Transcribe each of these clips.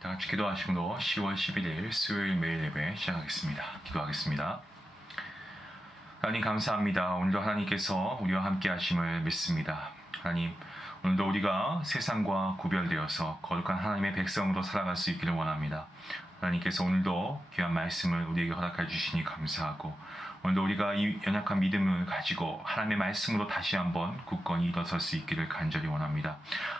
다 같이 기도하시므로 10월 11일 수요일 매일 예배 시작하겠습니다. 기도하겠습니다. 하나님 감사합니다. 오늘도 하나님께서 우리와 함께 하심을 믿습니다. 하나님, 오늘도 우리가 세상과 구별되어서 거룩한 하나님의 백성으로 살아갈 수 있기를 원합니다. 하나님께서 오늘도 귀한 말씀을 우리에게 허락해 주시니 감사하고, 오늘도 우리가 이 연약한 믿음을 가지고 하나님의 말씀으로 다시 한번 굳건히 일어설 수 있기를 간절히 원합니다.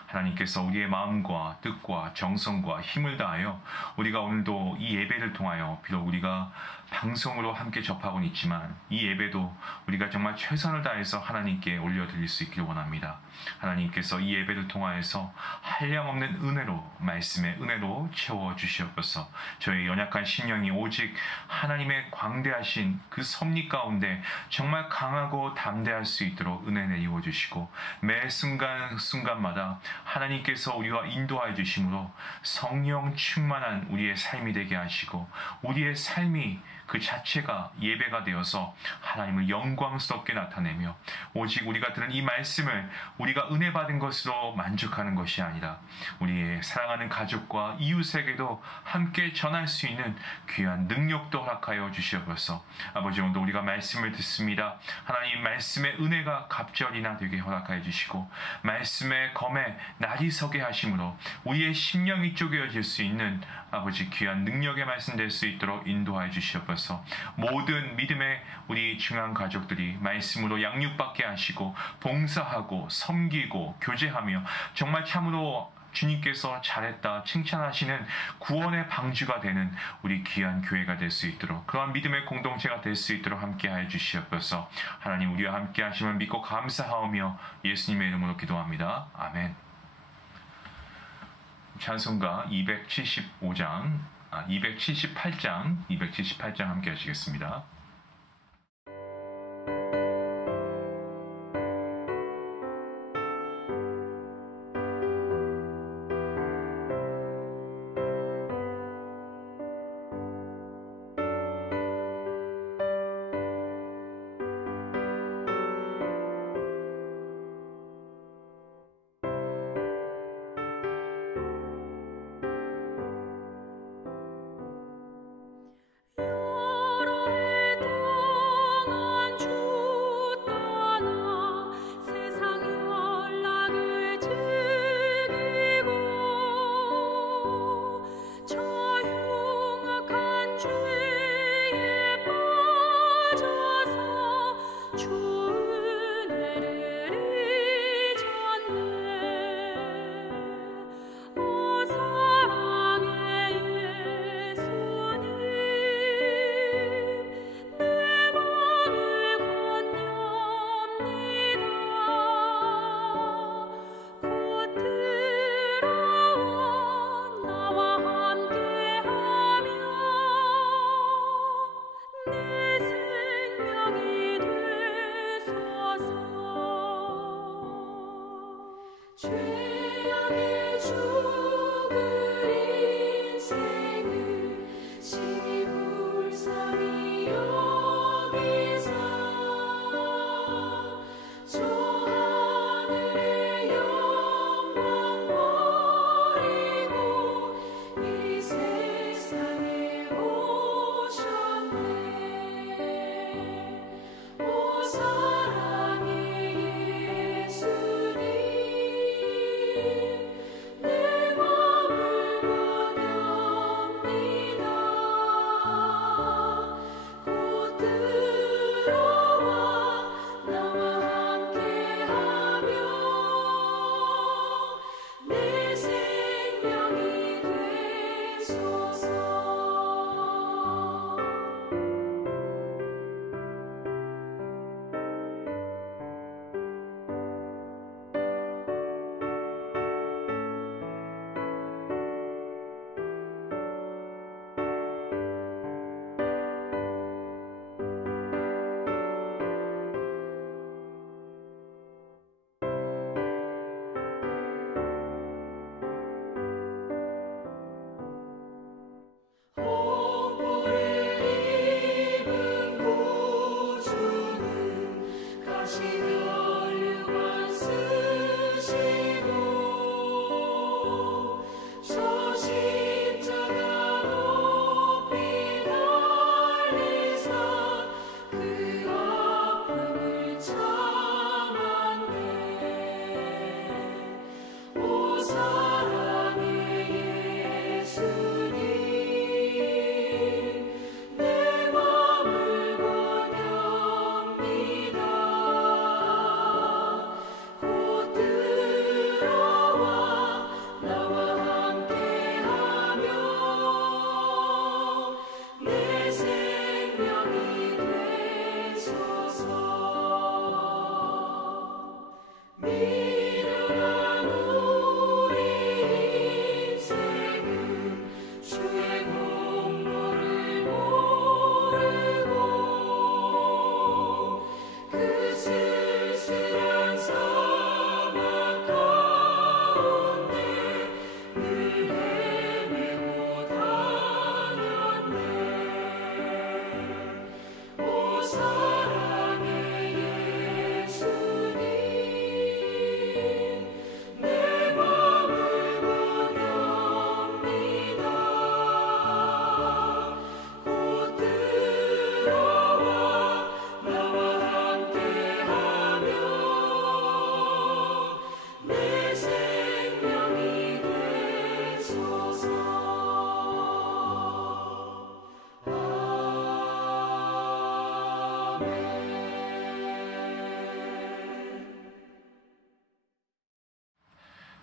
하나님께서 우리의 마음과 뜻과 정성과 힘을 다하여 우리가 오늘도 이 예배를 통하여, 비록 우리가 방송으로 함께 접하고는 있지만 이 예배도 우리가 정말 최선을 다해서 하나님께 올려드릴 수 있기를 원합니다. 하나님께서 이 예배를 통하여서 한량없는 은혜로, 말씀의 은혜로 채워주시옵소서. 저희 연약한 심령이 오직 하나님의 광대하신 그 섭리 가운데 정말 강하고 담대할 수 있도록 은혜 내리워 주시고, 매 순간순간마다 하나님께서 우리와 인도하여 주심으로 성령 충만한 우리의 삶이 되게 하시고, 우리의 삶이 그 자체가 예배가 되어서 하나님을 영광스럽게 나타내며, 오직 우리가 들은 이 말씀을 우리가 은혜 받은 것으로 만족하는 것이 아니라 우리의 사랑하는 가족과 이웃에게도 함께 전할 수 있는 귀한 능력도 허락하여 주시옵소서. 아버지, 오늘도 우리가 말씀을 듣습니다. 하나님, 말씀의 은혜가 갑절이나 되게 허락하여 주시고, 말씀의 검에 날이 서게 하심으로 우리의 심령이 쪼개어질 수 있는 아버지 귀한 능력의 말씀 될 수 있도록 인도하여 주시옵소서. 모든 믿음의 우리 중요한 가족들이 말씀으로 양육받게 하시고, 봉사하고 섬기고 교제하며 정말 참으로 주님께서 잘했다 칭찬하시는 구원의 방주가 되는 우리 귀한 교회가 될 수 있도록, 그러한 믿음의 공동체가 될 수 있도록 함께하여 주시옵소서. 하나님, 우리와 함께 하심을 믿고 감사하오며 예수님의 이름으로 기도합니다. 아멘. 찬송가 278장 함께 하시겠습니다. 여러 해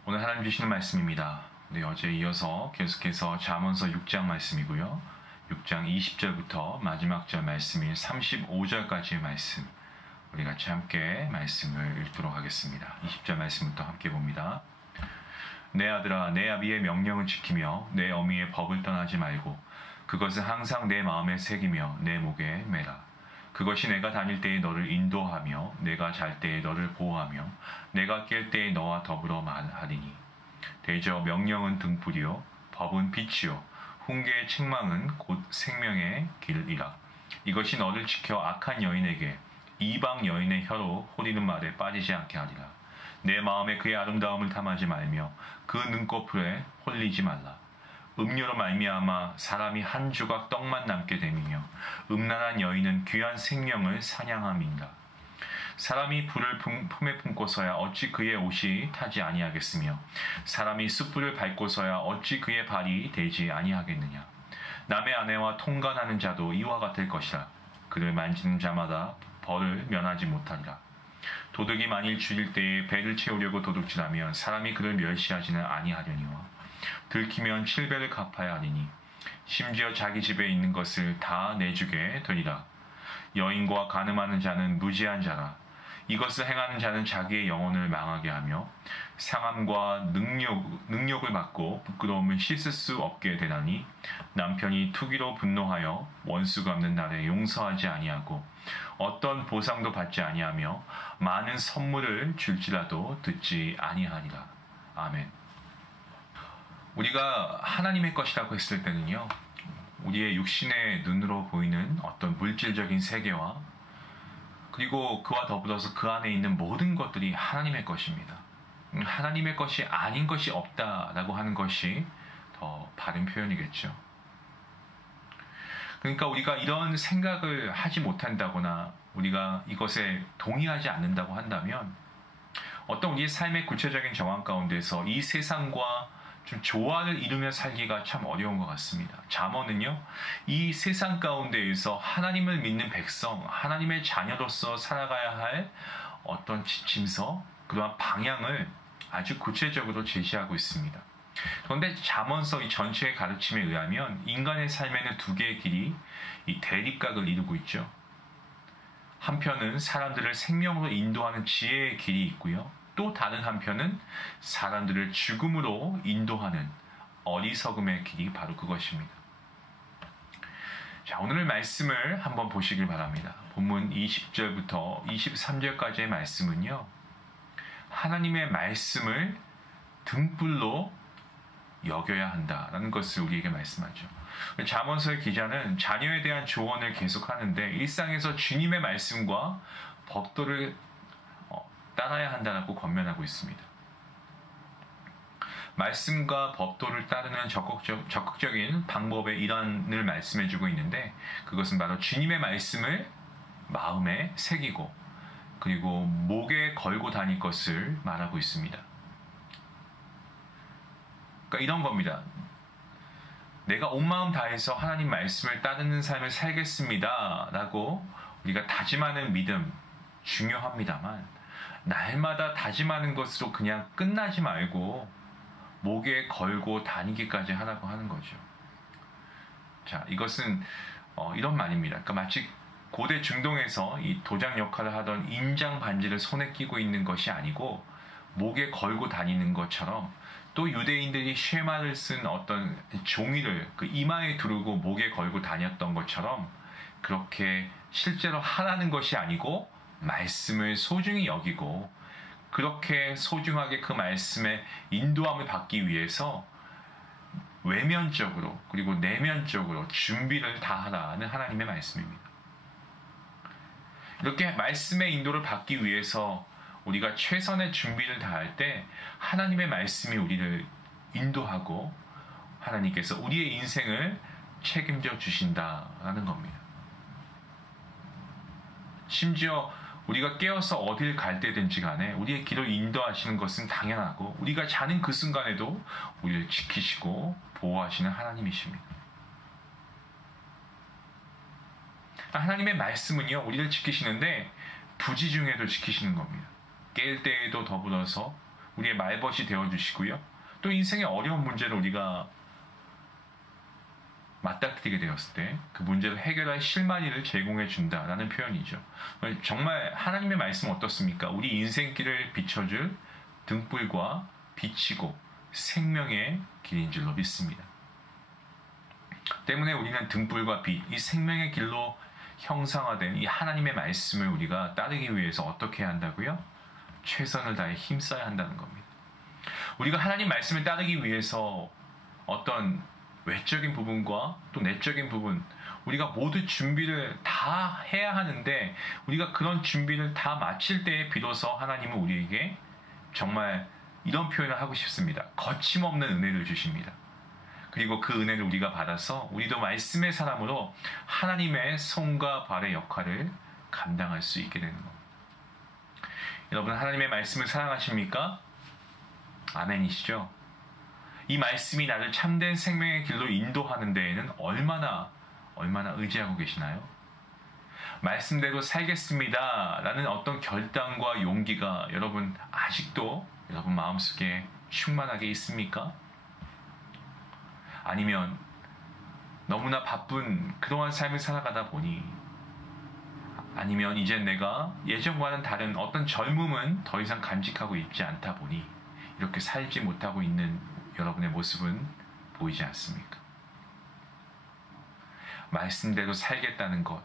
오늘 하나님 주시는 말씀입니다. 네, 어제 이어서 계속해서 잠언서 6장 말씀이고요. 6장 20절부터 마지막 절 말씀인 35절까지의 말씀, 우리 같이 함께 말씀을 읽도록 하겠습니다. 20절 말씀부터 함께 봅니다. 내 아들아, 내 아비의 명령을 지키며 내 어미의 법을 떠나지 말고 그것을 항상 내 마음에 새기며 내 목에 매라. 그것이 내가 다닐 때에 너를 인도하며 내가 잘 때에 너를 보호하며 내가 깰 때에 너와 더불어 말하리니. 대저 명령은 등불이요 법은 빛이요 훈계의 책망은 곧 생명의 길이라. 이것이 너를 지켜 악한 여인에게 이방 여인의 혀로 호리는 말에 빠지지 않게 하리라. 내 마음에 그의 아름다움을 탐하지 말며 그 눈꺼풀에 홀리지 말라. 음료로 말미암아 사람이 한 조각 떡만 남게 됨이며 음란한 여인은 귀한 생명을 사냥함이니라. 사람이 불을 품에 품고서야 어찌 그의 옷이 타지 아니하겠으며 사람이 숯불을 밟고서야 어찌 그의 발이 되지 아니하겠느냐. 남의 아내와 통간하는 자도 이와 같을 것이라. 그를 만지는 자마다 벌을 면하지 못하리라. 도둑이 만일 죽일 때에 배를 채우려고 도둑질하면 사람이 그를 멸시하지는 아니하려니와 들키면 7배를 갚아야 하리니 심지어 자기 집에 있는 것을 다 내주게 되리라. 여인과 간음하는 자는 무지한 자라. 이것을 행하는 자는 자기의 영혼을 망하게 하며 상함과 능욕을 받고 부끄러움을 씻을 수 없게 되나니 남편이 투기로 분노하여 원수 갚는 날에 용서하지 아니하고 어떤 보상도 받지 아니하며 많은 선물을 줄지라도 듣지 아니하니라. 아멘. 우리가 하나님의 것이라고 했을 때는요, 우리의 육신의 눈으로 보이는 어떤 물질적인 세계와 그리고 그와 더불어서 그 안에 있는 모든 것들이 하나님의 것입니다. 하나님의 것이 아닌 것이 없다라고 하는 것이 더 바른 표현이겠죠. 그러니까 우리가 이런 생각을 하지 못한다거나 우리가 이것에 동의하지 않는다고 한다면 어떤 우리의 삶의 구체적인 정황 가운데서 이 세상과 좀 조화를 이루며 살기가 참 어려운 것 같습니다. 잠언은요, 이 세상 가운데에서 하나님을 믿는 백성, 하나님의 자녀로서 살아가야 할 어떤 지침서, 그러한 방향을 아주 구체적으로 제시하고 있습니다. 그런데 잠언서 이 전체의 가르침에 의하면 인간의 삶에는 두 개의 길이 이 대립각을 이루고 있죠. 한편은 사람들을 생명으로 인도하는 지혜의 길이 있고요. 또 다른 한편은 사람들을 죽음으로 인도하는 어리석음의 길이 바로 그것입니다. 자, 오늘 말씀을 한번 보시길 바랍니다. 본문 20절부터 23절까지의 말씀은요, 하나님의 말씀을 등불로 여겨야 한다라는 것을 우리에게 말씀하죠. 잠언서의 기자는 자녀에 대한 조언을 계속하는데 일상에서 주님의 말씀과 법도를 따라야 한다고 권면하고 있습니다. 말씀과 법도를 따르는 적극적인 방법의 일환을 말씀해주고 있는데 그것은 바로 주님의 말씀을 마음에 새기고 그리고 목에 걸고 다닐 것을 말하고 있습니다. 그러니까 이런 겁니다. 내가 온 마음 다해서 하나님 말씀을 따르는 삶을 살겠습니다 라고 우리가 다짐하는 믿음 중요합니다만, 날마다 다짐하는 것으로 그냥 끝나지 말고 목에 걸고 다니기까지 하라고 하는 거죠. 자, 이것은 이런 말입니다. 그러니까 마치 고대 중동에서 이 도장 역할을 하던 인장 반지를 손에 끼고 있는 것이 아니고 목에 걸고 다니는 것처럼, 또 유대인들이 쉐마를 쓴 어떤 종이를 그 이마에 두르고 목에 걸고 다녔던 것처럼 그렇게 실제로 하라는 것이 아니고 말씀을 소중히 여기고 그렇게 소중하게 그 말씀의 인도함을 받기 위해서 외면적으로 그리고 내면적으로 준비를 다하라는 하나님의 말씀입니다. 이렇게 말씀의 인도를 받기 위해서 우리가 최선의 준비를 다할 때 하나님의 말씀이 우리를 인도하고 하나님께서 우리의 인생을 책임져 주신다라는 겁니다. 심지어 우리가 깨어서 어딜 갈 때든지 간에 우리의 길을 인도하시는 것은 당연하고, 우리가 자는 그 순간에도 우리를 지키시고 보호하시는 하나님이십니다. 하나님의 말씀은요, 우리를 지키시는데 부지 중에도 지키시는 겁니다. 깰 때에도 더불어서 우리의 말벗이 되어주시고요. 또 인생의 어려운 문제를 우리가 맞닥뜨리게 되었을 때 그 문제를 해결할 실마리를 제공해 준다라는 표현이죠. 정말 하나님의 말씀은 어떻습니까? 우리 인생길을 비춰줄 등불과 빛이고 생명의 길인 줄로 믿습니다. 때문에 우리는 등불과 빛, 이 생명의 길로 형상화된 이 하나님의 말씀을 우리가 따르기 위해서 어떻게 해야 한다고요? 최선을 다해 힘써야 한다는 겁니다. 우리가 하나님 말씀을 따르기 위해서 어떤 외적인 부분과 또 내적인 부분, 우리가 모두 준비를 다 해야 하는데, 우리가 그런 준비를 다 마칠 때에 비로소 하나님은 우리에게 정말 이런 표현을 하고 싶습니다. 거침없는 은혜를 주십니다. 그리고 그 은혜를 우리가 받아서 우리도 말씀의 사람으로 하나님의 손과 발의 역할을 감당할 수 있게 되는 겁니다. 여러분, 하나님의 말씀을 사랑하십니까? 아멘이시죠? 이 말씀이 나를 참된 생명의 길로 인도하는 데에는 얼마나 의지하고 계시나요? 말씀대로 살겠습니다 라는 어떤 결단과 용기가 여러분 아직도 여러분 마음속에 충만하게 있습니까? 아니면 너무나 바쁜 그동안 삶을 살아가다 보니, 아니면 이제 내가 예전과는 다른 어떤 젊음은 더 이상 간직하고 있지 않다 보니 이렇게 살지 못하고 있는 여러분의 모습은 보이지 않습니까? 말씀대로 살겠다는 것,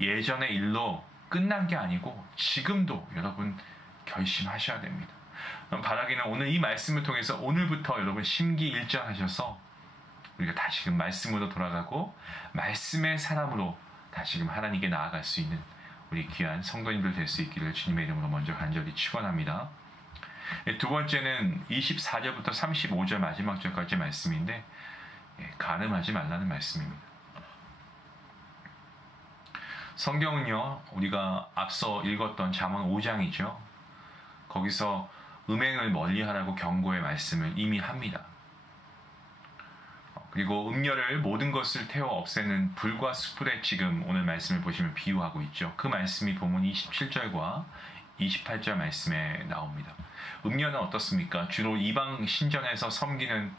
예전의 일로 끝난 게 아니고 지금도 여러분 결심하셔야 됩니다. 바라기는 오늘 이 말씀을 통해서 오늘부터 여러분 심기일전하셔서 우리가 다시금 말씀으로 돌아가고 말씀의 사람으로 다시금 하나님께 나아갈 수 있는 우리 귀한 성도님들 될 수 있기를 주님의 이름으로 먼저 간절히 축원합니다. 두 번째는 24절부터 35절 마지막 절까지 말씀인데, 간음하지 말라는 말씀입니다. 성경은요, 우리가 앞서 읽었던 잠언 5장이죠. 거기서 음행을 멀리하라고 경고의 말씀을 이미 합니다. 그리고 음녀를 모든 것을 태워 없애는 불과 숯불에 지금 오늘 말씀을 보시면 비유하고 있죠. 그 말씀이 본문 27절과 28절 말씀에 나옵니다. 음녀는 어떻습니까? 주로 이방 신전에서 섬기는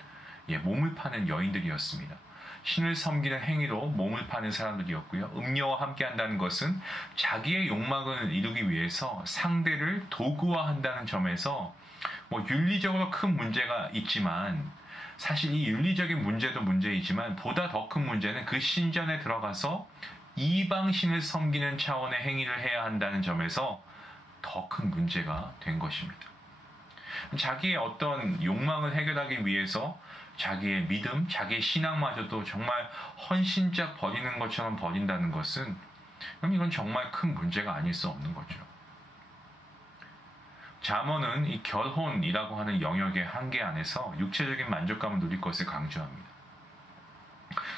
몸을 파는 여인들이었습니다. 신을 섬기는 행위로 몸을 파는 사람들이었고요. 음녀와 함께 한다는 것은 자기의 욕망을 이루기 위해서 상대를 도구화한다는 점에서 윤리적으로 큰 문제가 있지만, 사실 이 윤리적인 문제도 문제이지만 보다 더 큰 문제는 그 신전에 들어가서 이방신을 섬기는 차원의 행위를 해야 한다는 점에서 더 큰 문제가 된 것입니다. 자기의 어떤 욕망을 해결하기 위해서 자기의 믿음, 자기의 신앙마저도 정말 헌신짝 버리는 것처럼 버린다는 것은, 그럼 이건 정말 큰 문제가 아닐 수 없는 거죠. 잠언은 이 결혼이라고 하는 영역의 한계 안에서 육체적인 만족감을 누릴 것을 강조합니다.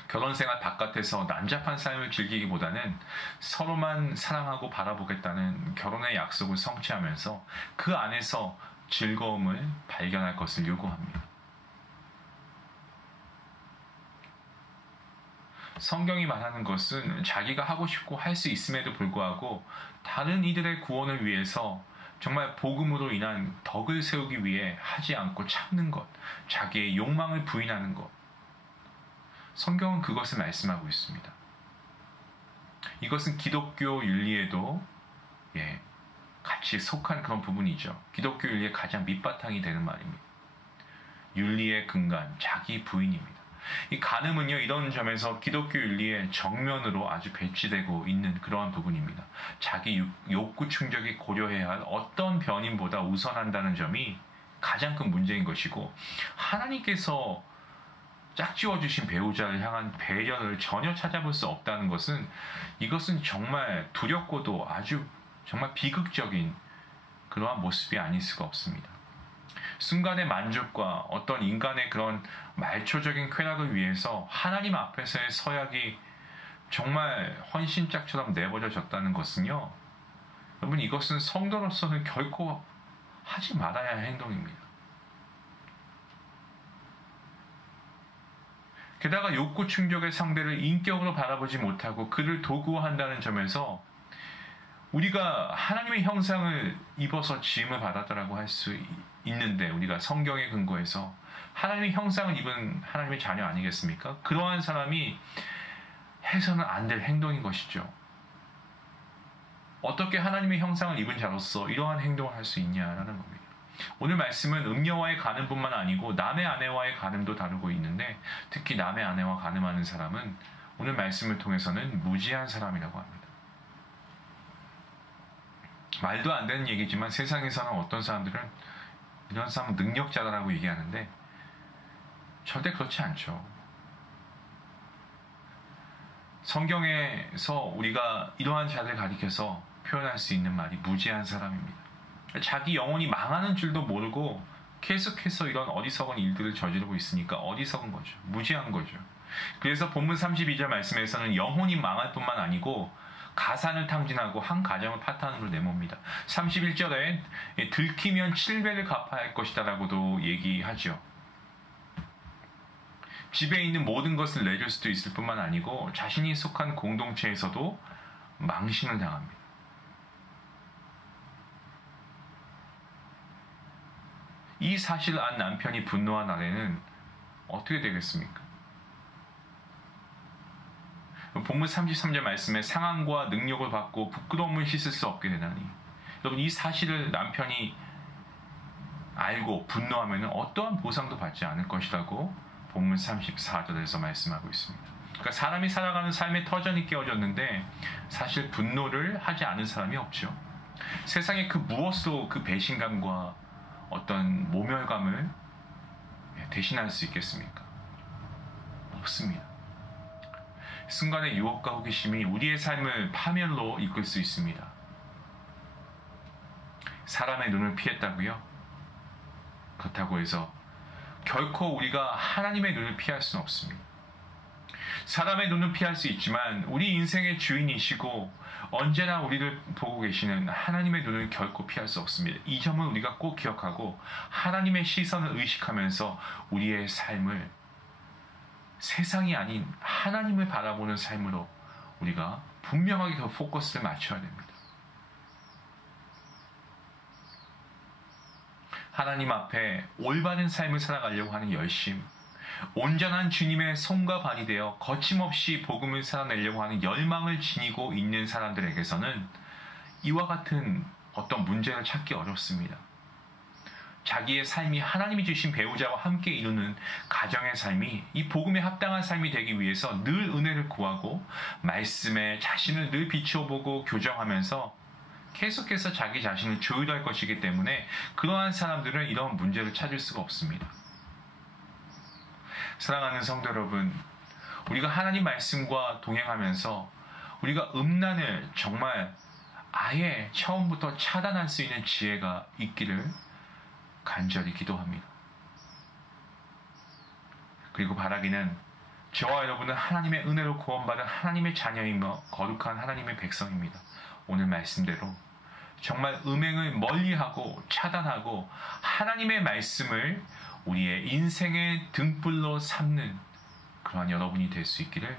결혼생활 바깥에서 난잡한 삶을 즐기기보다는 서로만 사랑하고 바라보겠다는 결혼의 약속을 성취하면서 그 안에서 즐거움을 발견할 것을 요구합니다. 성경이 말하는 것은 자기가 하고 싶고 할 수 있음에도 불구하고 다른 이들의 구원을 위해서 정말 복음으로 인한 덕을 세우기 위해 하지 않고 참는 것, 자기의 욕망을 부인하는 것. 성경은 그것을 말씀하고 있습니다. 이것은 기독교 윤리에도 같이 속한 그런 부분이죠. 기독교 윤리의 가장 밑바탕이 되는 말입니다. 윤리의 근간, 자기 부인입니다. 이 간음은요, 이런 점에서 기독교 윤리의 정면으로 아주 배치되고 있는 그러한 부분입니다. 자기 욕구 충족이 고려해야 할 어떤 변인보다 우선한다는 점이 가장 큰 문제인 것이고, 하나님께서 짝지어주신 배우자를 향한 배려를 전혀 찾아볼 수 없다는 것은, 이것은 정말 두렵고도 아주 정말 비극적인 그러한 모습이 아닐 수가 없습니다. 순간의 만족과 어떤 인간의 그런 말초적인 쾌락을 위해서 하나님 앞에서의 서약이 정말 헌신짝처럼 내버려졌다는 것은요, 여러분, 이것은 성도로서는 결코 하지 말아야 할 행동입니다. 게다가 욕구 충족의 상대를 인격으로 바라보지 못하고 그를 도구화한다는 점에서 우리가 하나님의 형상을 입어서 지음을 받았다라고 할 수 있는데, 우리가 성경에 근거해서 하나님의 형상을 입은 하나님의 자녀 아니겠습니까? 그러한 사람이 해서는 안 될 행동인 것이죠. 어떻게 하나님의 형상을 입은 자로서 이러한 행동을 할 수 있냐라는 겁니다. 오늘 말씀은 음녀와의 간음뿐만 아니고 남의 아내와의 간음도 다루고 있는데, 특히 남의 아내와 간음하는 사람은 오늘 말씀을 통해서는 무지한 사람이라고 합니다. 말도 안 되는 얘기지만 세상에서는 어떤 사람들은 이런 사람은 능력자다라고 얘기하는데 절대 그렇지 않죠. 성경에서 우리가 이러한 자를 가리켜서 표현할 수 있는 말이 무지한 사람입니다. 자기 영혼이 망하는 줄도 모르고 계속해서 이런 어리석은 일들을 저지르고 있으니까 어리석은 거죠. 무지한 거죠. 그래서 본문 32절 말씀에서는 영혼이 망할 뿐만 아니고 가산을 탕진하고 한 가정을 파탄으로 내뭅니다. 31절에 들키면 7배를 갚아야 할 것이다 라고도 얘기하죠. 집에 있는 모든 것을 내줄 수도 있을 뿐만 아니고 자신이 속한 공동체에서도 망신을 당합니다. 이 사실을 안 남편이 분노한 아내는 어떻게 되겠습니까? 본문 33절 말씀에 상함과 능력을 받고 부끄러움을 씻을 수 없게 되나니, 여러분, 이 사실을 남편이 알고 분노하면 어떠한 보상도 받지 않을 것이라고 본문 34절에서 말씀하고 있습니다. 그러니까 사람이 살아가는 삶의 터전이 깨어졌는데 사실 분노를 하지 않은 사람이 없죠. 세상에 그 무엇으로 그 배신감과 어떤 모멸감을 대신할 수 있겠습니까? 없습니다. 순간의 유혹과 호기심이 우리의 삶을 파멸로 이끌 수 있습니다. 사람의 눈을 피했다고요? 그렇다고 해서 결코 우리가 하나님의 눈을 피할 수는 없습니다. 사람의 눈은 피할 수 있지만 우리 인생의 주인이시고 언제나 우리를 보고 계시는 하나님의 눈을 결코 피할 수 없습니다. 이 점을 우리가 꼭 기억하고 하나님의 시선을 의식하면서 우리의 삶을 세상이 아닌 하나님을 바라보는 삶으로 우리가 분명하게 그 포커스를 맞춰야 됩니다. 하나님 앞에 올바른 삶을 살아가려고 하는 열심, 온전한 주님의 손과 발이 되어 거침없이 복음을 살아내려고 하는 열망을 지니고 있는 사람들에게서는 이와 같은 어떤 문제를 찾기 어렵습니다. 자기의 삶이 하나님이 주신 배우자와 함께 이루는 가정의 삶이 이 복음에 합당한 삶이 되기 위해서 늘 은혜를 구하고 말씀에 자신을 늘 비추어보고 교정하면서 계속해서 자기 자신을 조율할 것이기 때문에 그러한 사람들은 이러한 문제를 찾을 수가 없습니다. 사랑하는 성도 여러분, 우리가 하나님 말씀과 동행하면서 우리가 음란을 정말 아예 처음부터 차단할 수 있는 지혜가 있기를 간절히 기도합니다. 그리고 바라기는 저와 여러분은 하나님의 은혜로 구원받은 하나님의 자녀이며 거룩한 하나님의 백성입니다. 오늘 말씀대로 정말 음행을 멀리하고 차단하고 하나님의 말씀을 우리의 인생의 등불로 삼는 그러한 여러분이 될 수 있기를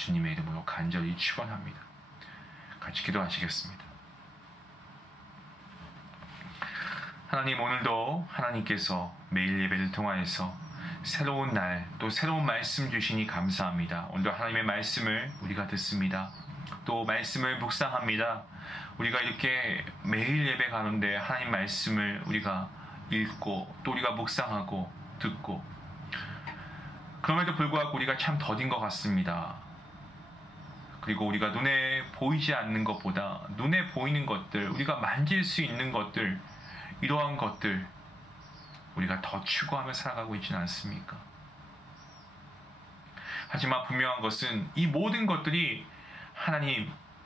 주님의 이름으로 간절히 축원합니다. 같이 기도하시겠습니다. 하나님, 오늘도 하나님께서 매일 예배를 통하여서 새로운 날, 또 새로운 말씀 주시니 감사합니다. 오늘도 하나님의 말씀을 우리가 듣습니다. 또 말씀을 묵상합니다. 우리가 이렇게 매일 예배 가는데 하나님 말씀을 우리가 읽고 또 우리가 묵상하고 듣고, 그럼에도 불구하고 우리가 참 더딘 것 같습니다. 그리고 우리가 눈에 보이지 않는 것보다 눈에 보이는 것들, 우리가 만질 수 있는 것들, 이러한 것들 우리가 더 추구하며 살아가고 있지는 않습니까? 하지만 분명한 것은 이 모든 것들이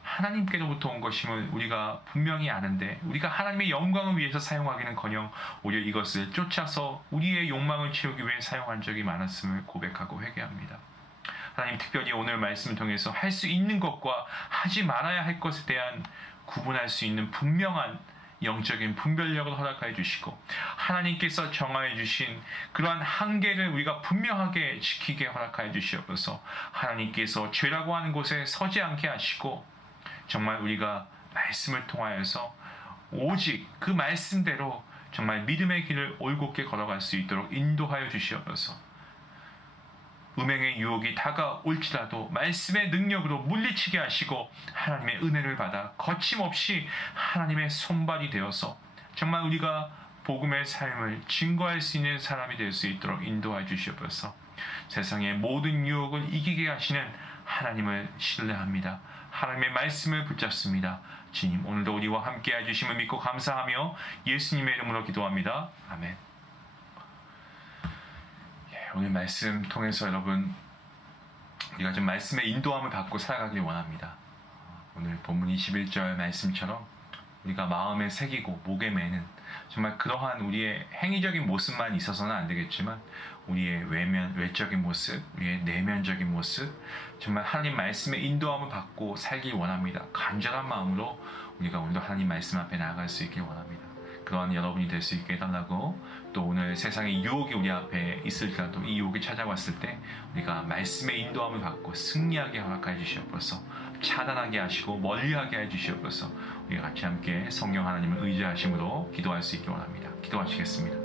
하나님께로부터 온 것임을 우리가 분명히 아는데, 우리가 하나님의 영광을 위해서 사용하기는커녕 오히려 이것을 쫓아서 우리의 욕망을 채우기 위해 사용한 적이 많았음을 고백하고 회개합니다. 하나님, 특별히 오늘 말씀을 통해서 할 수 있는 것과 하지 말아야 할 것에 대한 구분할 수 있는 분명한 영적인 분별력을 허락하여 주시고, 하나님께서 정하여 주신 그러한 한계를 우리가 분명하게 지키게 허락하여 주시옵소서. 하나님께서 죄라고 하는 곳에 서지 않게 하시고, 정말 우리가 말씀을 통하여서 오직 그 말씀대로 정말 믿음의 길을 올곧게 걸어갈 수 있도록 인도하여 주시옵소서. 음행의 유혹이 다가올지라도 말씀의 능력으로 물리치게 하시고, 하나님의 은혜를 받아 거침없이 하나님의 손발이 되어서 정말 우리가 복음의 삶을 증거할 수 있는 사람이 될 수 있도록 인도해 주시옵소서. 세상의 모든 유혹을 이기게 하시는 하나님을 신뢰합니다. 하나님의 말씀을 붙잡습니다. 주님, 오늘도 우리와 함께 해주심을 믿고 감사하며 예수님의 이름으로 기도합니다. 아멘. 오늘 말씀 통해서 여러분, 우리가 좀 말씀의 인도함을 받고 살아가길 원합니다. 오늘 본문 21절 말씀처럼 우리가 마음에 새기고 목에 매는 정말 그러한 우리의 행위적인 모습만 있어서는 안 되겠지만, 우리의 외적인 모습, 우리의 내면적인 모습, 정말 하나님 말씀의 인도함을 받고 살길 원합니다. 간절한 마음으로 우리가 오늘도 하나님 말씀 앞에 나아갈 수 있길 원합니다. 그러한 여러분이 될 수 있게 해달라고, 또 오늘 세상의 유혹이 우리 앞에 있을지라도 이 유혹이 찾아왔을 때 우리가 말씀의 인도함을 받고 승리하게 허락해 주시옵소서. 차단하게 하시고 멀리하게 해 주시옵소서. 우리가 같이 함께 성령 하나님을 의지하심으로 기도할 수 있기 원합니다. 기도하시겠습니다.